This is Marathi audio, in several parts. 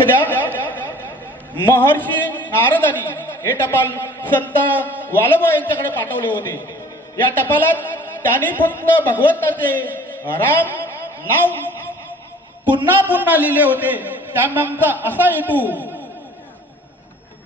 लक्ष द्या महर्षी नारदानी हे टपाल संत वालोबा यांच्याकडे पाठवले होते. या टपालात त्यांनी फक्त भगवंताचे राम नाव पुन्हा पुन्हा लिहिले होते. त्यामागचा असा हेतू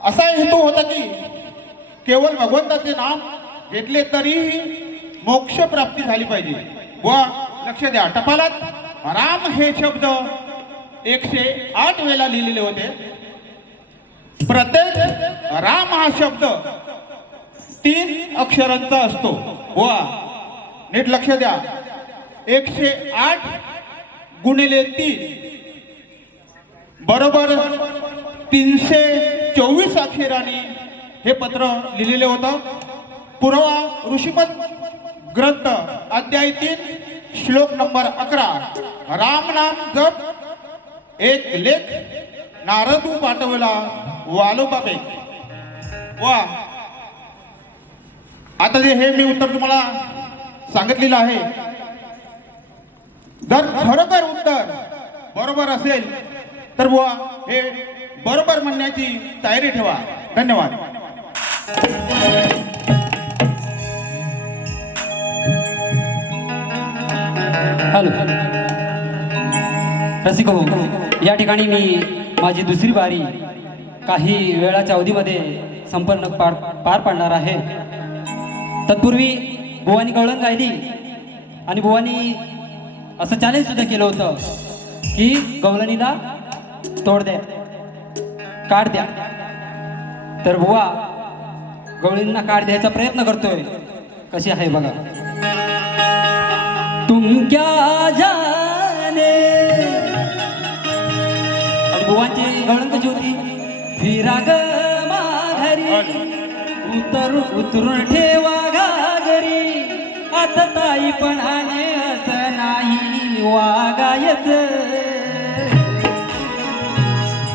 असा हेतू होता की केवळ भगवंताचे नाम घेतले तरीही मोक्ष प्राप्ती झाली पाहिजे. व लक्ष द्या. टपालात राम हे शब्द एकशे आठ वेळा लिहिलेले होते. प्रत्येक राम हा शब्द तीन अक्षरांचा असतो. व. नीट लक्ष द्या. एकशे आठ गुणिले तीन. बरोबर तीनशे चोवीस अक्षरांनी हे पत्र लिहिलेले होतं. पुरावा ऋषीपत ग्रंथ अध्याय तीन श्लोक नंबर अकरा. राम नाम जप एक लेख नारदू पाठवला वालोबाबे वा. आता जे हे मी उत्तर तुम्हाला सांगितलेलं आहे जर खरोखर उत्तर बरोबर असेल तर बुवा हे बरोबर म्हणण्याची तयारी ठेवा. धन्यवाद. हॅलो. रसिक हो या ठिकाणी मी माझी दुसरी बारी काही वेळाच्या अवधीमध्ये संपन्न पार पार पाडणार आहे. तत्पूर्वी बुवानी गवळण गायली आणि बुवानी असं चॅलेंज सुद्धा केलं होतं की गवळणीला तोड द्या काढ द्या. तर बुवा गवळींना काढ द्यायचा प्रयत्न करतोय. कशी आहे बघा. तुमक्या जा बुवांची गवळण फिरा ग माघारी. उतर उतरून ठेवा घागरी आता ताई पण आणे असं नाही वागायच.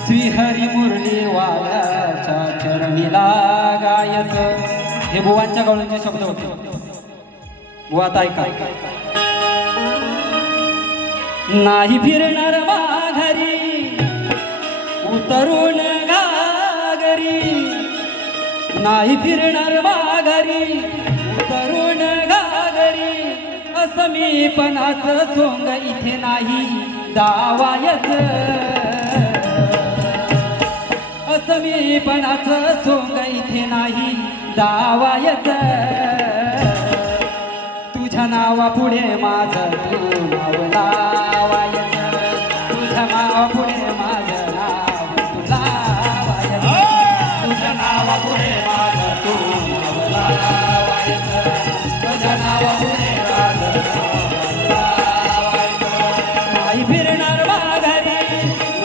श्रीहरी मुरली वाल्याच्या चरणीला गायच. हे बुवांच्या गळूंचे शब्द होते बुवा आता ऐका. नाही फिरणार माघारी. उतरून घागरी नाही फिरणार माघारी उतरून घागरी असं मी पणाच सोंग इथे नाही दावायच. असं मी पणाच सोंग इथे नाही दावायच. तुझ्या नावा पुढे माझं तू नाव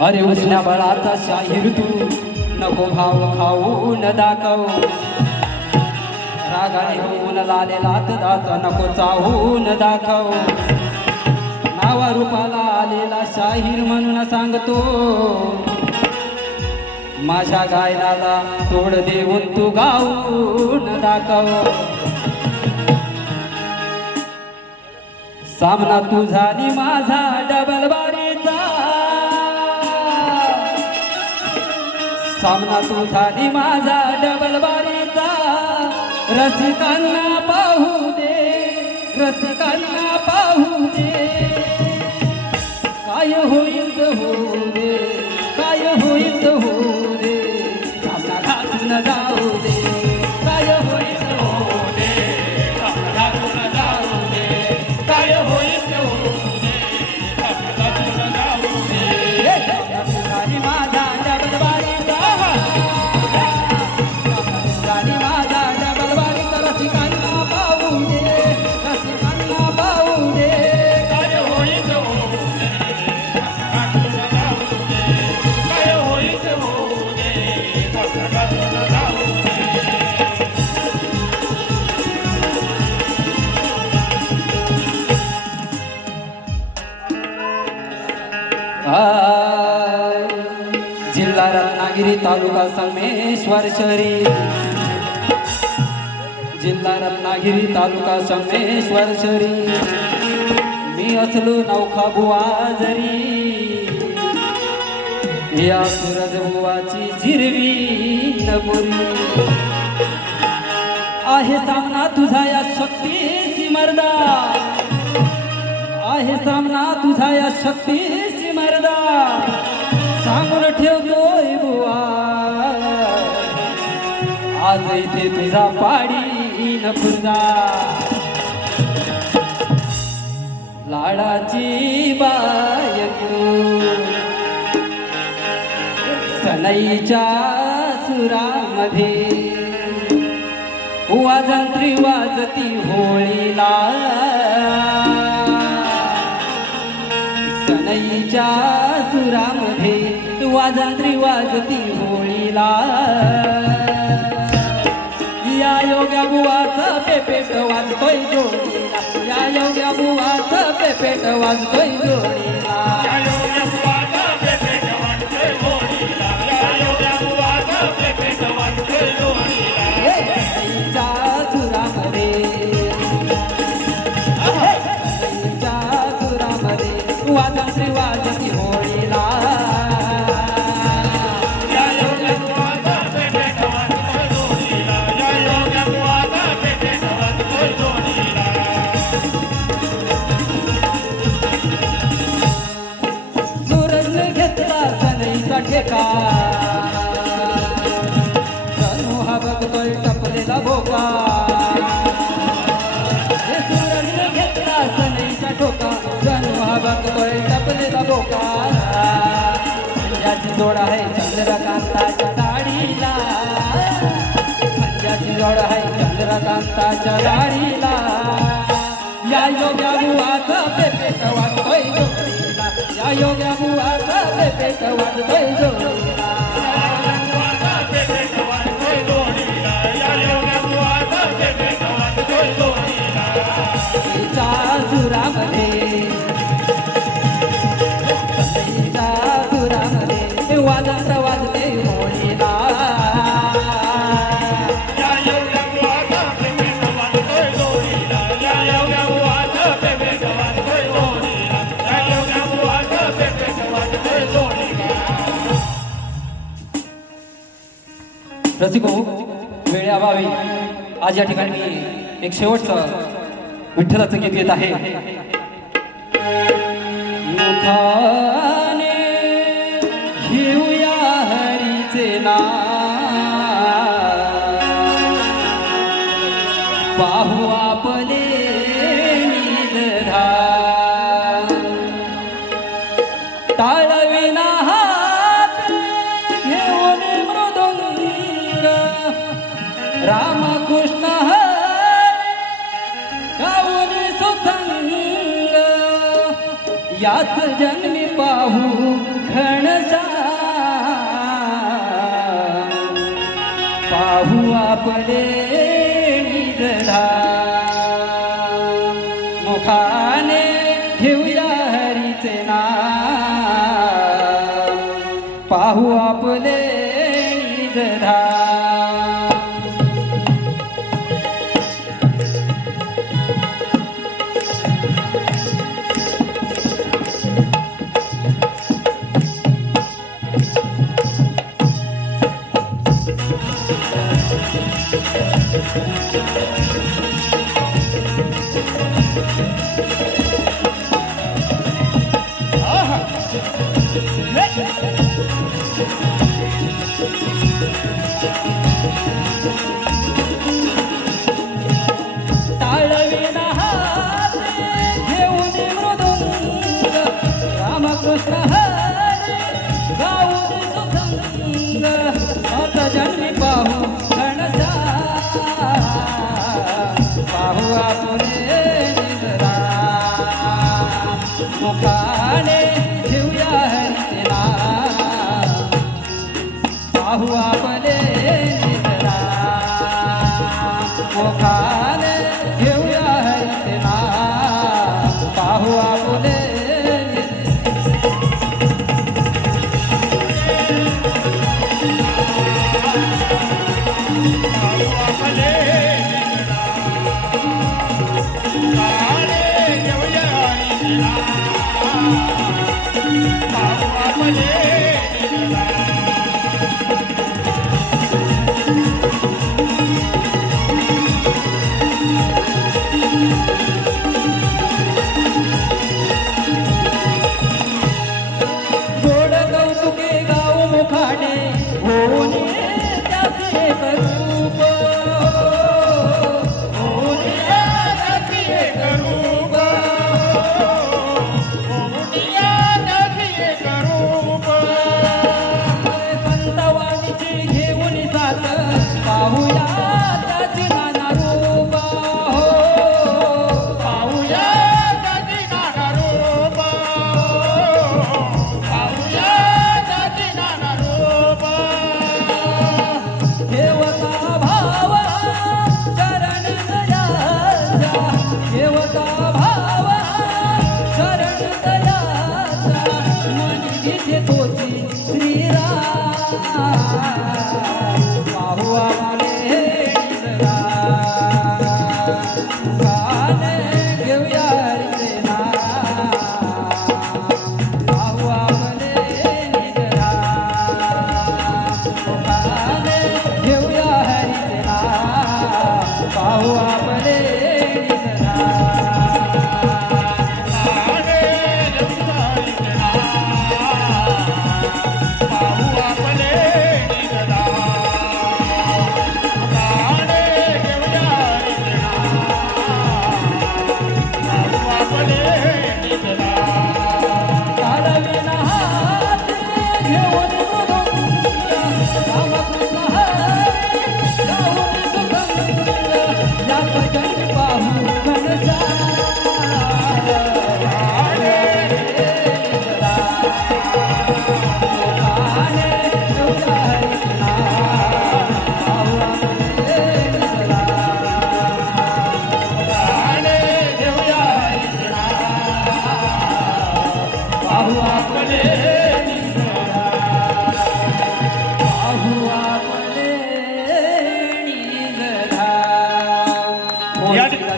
अरे उसल्या बळाचा शाहीर तू. नको भाव खाऊ न दाखव. रागाने होऊन लालेला दाता नको चाहू न दाखव. नावा रूपाला आलेला शाहीर म्हणून सांगतो. माझ्या गायनाला तोड देऊन तू गाऊन दाखव. सामना तुझा झाली माझा डबल बारीचा सामना तुझा माझा डबल बारीचा. रसिकांना पाहू दे रसिकांना पाहू दे. तालुका संगमेश्वर शहरी. जिल्हा रत्नागिरी तालुका संगमेश्वर शहरी. मी असलो नौखा बुवा जरी. या सूरज बुवाची जिरवी नपुरी आहे सामना तुझा या शक्तीशी मर्दा. आहे सामना तुझा या शक्तीची मर्दा. आज इथे तुझा पाडी न फुरदा लाडाची बायको. सनईच्या सुरामध्ये. वाजंत्री वाजती होळीला. सनईच्या सुरामध्ये वाजंत्री वाजती होळीला. बुवाचा पेपेट वाजतोय जोडीला. या योग्या बुवाचा पेपेट वाजतोय जोडीला. पंजाची चंद्रकांताच्या दारीला या योग्या बुवाचा पेपेट वाजतोय जोडीला या योग्या बुवाचा पेपेट वाजतोय जोडीला रसिको वेळेअभावी आज या ठिकाणी मी एक शेवटचं विठ्ठलाचं गीत घेत आहे. आपले निजधाम आपले निजराम मुखाने घेऊ मनी जिथे तोची श्रीरा पाहुआ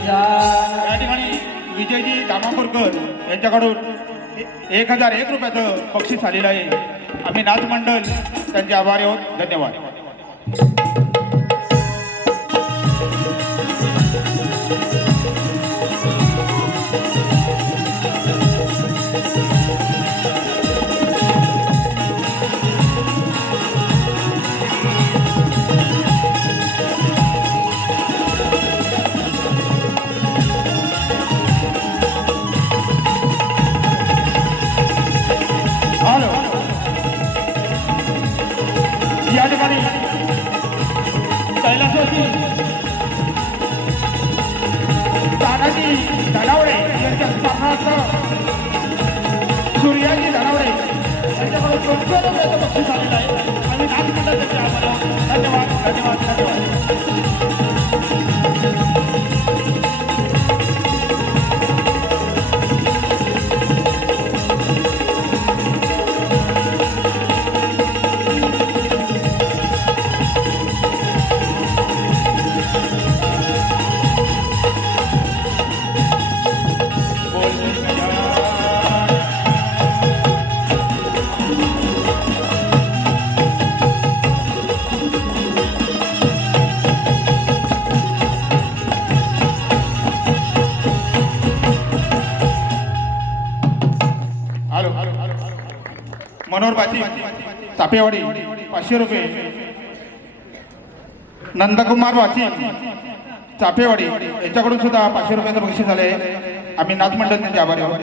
या या ठिकाणी विजयजी दामापूरकर यांच्याकडून एक हजार एक रुपयाचं बक्षीस आलेलं आहे. आम्ही नाथ त्यांचे आभारी आहोत. धन्यवाद. कैलासवासी तानाजी धनावडे यांच्या स्मरणार्थ सूर्याजी धनावडे. यांच्याकडून दोनशे रुपयाचं बक्षीस मनोहर पाटील चापेवाडी पाचशे रुपये. नंदकुमार वाची चापेवाडी. याच्याकडून सुद्धा पाचशे रुपयाचं बक्षीस झाले आम्ही नाथ मंडळ त्यांचे आभारी आहोत.